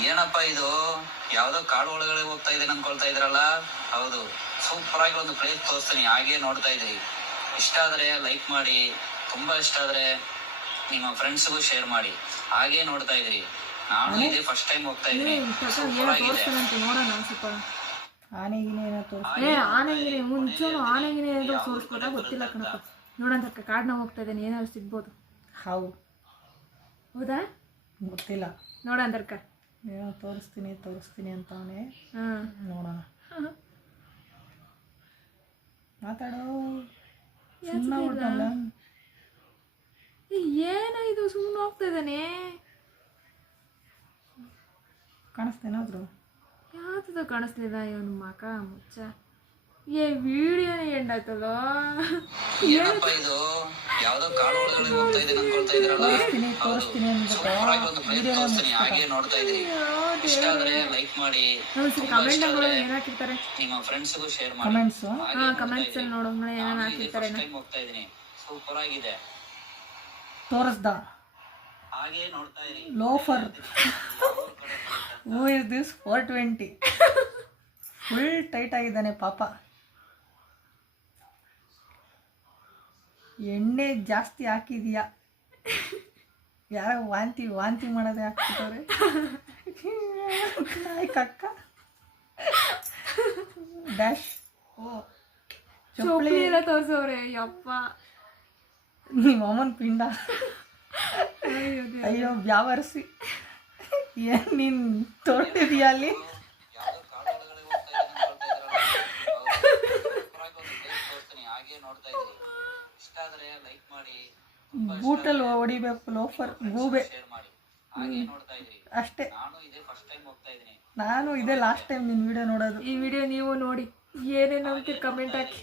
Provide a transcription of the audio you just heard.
ಏನಪ್ಪ ಇದು, ಯಾವ್ದೋ ಕಾಡು ಒಳಗಡೆ ಹೋಗ್ತಾ ಇದೆ ಅನ್ಕೊಳ್ತಾ ಇದ್ರಲ್ಲ? ಹೌದು, ಸೂಪರ್ ಆಗಿ ಒಂದು ಪ್ಲೇಸ್ ತೋರಿಸ್ತೀನಿ, ಹಾಗೆ ನೋಡ್ತಾ ಇದ್ರಿ. ಇಷ್ಟ ಆದ್ರೆ ಲೈಕ್ ಮಾಡಿ, ತುಂಬಾ ಇಷ್ಟ ಆದ್ರೆ ನಿಮ್ಮ ಫ್ರೆಂಡ್ಸ್ಗೂ ಶೇರ್ ಮಾಡಿ. ಹಾಗೆ ನೋಡ್ತಾ ಇದ್ರಿ. ನಾನು ಇದೇ ಫಸ್ಟ್ ಟೈಮ್ ಹೋಗ್ತಾ ಇದ್ದೀನಿ. ಸೂಪರ್ ಆಗಿದೆ. ಆನೆಗಿನೇ ಮುಂಚೂನು ಆನೆಗಿನೇ ಏನಾದ್ರು ತೋರಿಸ್ಬೋದಾ ಗೊತ್ತಿಲ್ಲ ಕಣಪ್ಪ. ನೋಡಂತ ಕಾಡ್ನಾಗ ಹೋಗ್ತಾ ಇದ್ದೇನೆ, ಏನಾದ್ರು ಸಿಗ್ಬೋದು. ಹೌದಾ ಗೊತ್ತಿಲ್ಲ. ನೋಡಂತರ್ಕ ಏನೋ ತೋರಿಸ್ತೀನಿ ಅಂತವನೇ. ನೋಡೋಣ. ಮಾತಾಡೋ. ಏನೋ ಇದು ಸುಮ್ಮನೆ ಹೋಗ್ತಾ ಇದ್ದಾನೆ. ಕಾಣಿಸ್ತೇನಾದ್ರು? ಯಾವ್ದು ಕಾಣಿಸ್ಲಿಲ್ಲ ಇವನು ಮಕ ಮುಚ್ಚ. ವಿಡಿಯೋನೇ ಎಂಡಾಯ್ತಲ್ಲ. ಏನಪ್ಪ ಇದು, ಯಾವ್ದೋ ಕಾಡು ಒಳಗಡೆ ಹೋಗ್ತಾ ಇದೆ ಅನ್ಕೊಳ್ತಾ ಇದ್ರಲ್ಲ? ತೋರಿಸ್ತೀನಿ ಸೂಪರ್ ಆಗಿ ಒಂದು ಪ್ಲೇಸ್ ತೋರಿಸ್ತೀನಿ, ಹಾಗೆ ನೋಡ್ತಾ ಇದ್ರಿ. ಇಷ್ಟ ಆದ್ರೆ ಲೈಕ್ ಮಾಡಿ, ಕಮೆಂಟ್ ಏನ್ ಹಾಕಿರ್ತಾರೆ ನಿಮ್ಮ ಫ್ರೆಂಡ್ಸ್ಗೂ ಶೇರ್ ಮಾಡಿ. ಕಮೆಂಟ್ಸ್ ಕಮೆಂಟ್ಸ್ ಅಲ್ಲಿ ನೋಡೋ ಏನೇನು ಹಾಕಿರ್ತಾರೆ. ಹೋಗ್ತಾ ಇದೀನಿ, ಸೂಪರ್ ಆಗಿದೆ. ತೋರಿಸ್ದ ಹಾಗೆ ನೋಡ್ತಾ ಇರಿ. Loafer. Who is this 420? Full tight ಆಗಿದ್ದಾನೆ ಪಾಪ. ಎಣ್ಣೆ ಜಾಸ್ತಿ ಹಾಕಿದೀಯಾ? ಯಾರೋ ವಾಂತಿ ಮಾಡೋದೇ ಹಾಕ್ತಿದ್ದಾರೆ. ನಾಯ್ಕಕ್ಕ ಡ್ಯಾಶ್. ಚಪ್ಪಲಿ ಎಲ್ಲ ತೋರ್ಸವ್ರೆ. ಯಪ್ಪ ನಿಮ್ಮ ಅಮ್ಮನ ಪಿಂಡ. ಅಯ್ಯೋ ಬ್ಯಾವರ್ಸಿ, ಏನ್ ನೀನ್ ತೋರ್ತಿದೀಯ ಅಲ್ಲಿ? ಬೂಟಲ್ಲಿ ಹೊಡಿಬೇಕು ಲೋಫರ್ ಗೂಬೆ ಅಷ್ಟೇ. ನಾನು ಇದೇ ಲಾಸ್ಟ್ ಟೈಮ್ ನಿನ್ನ ವಿಡಿಯೋ ನೋಡೋದು. ಈ ವಿಡಿಯೋ ನೀವು ನೋಡಿ ಏನೇನು ಅಂತೀರಿ ಕಮೆಂಟ್ ಹಾಕಿ.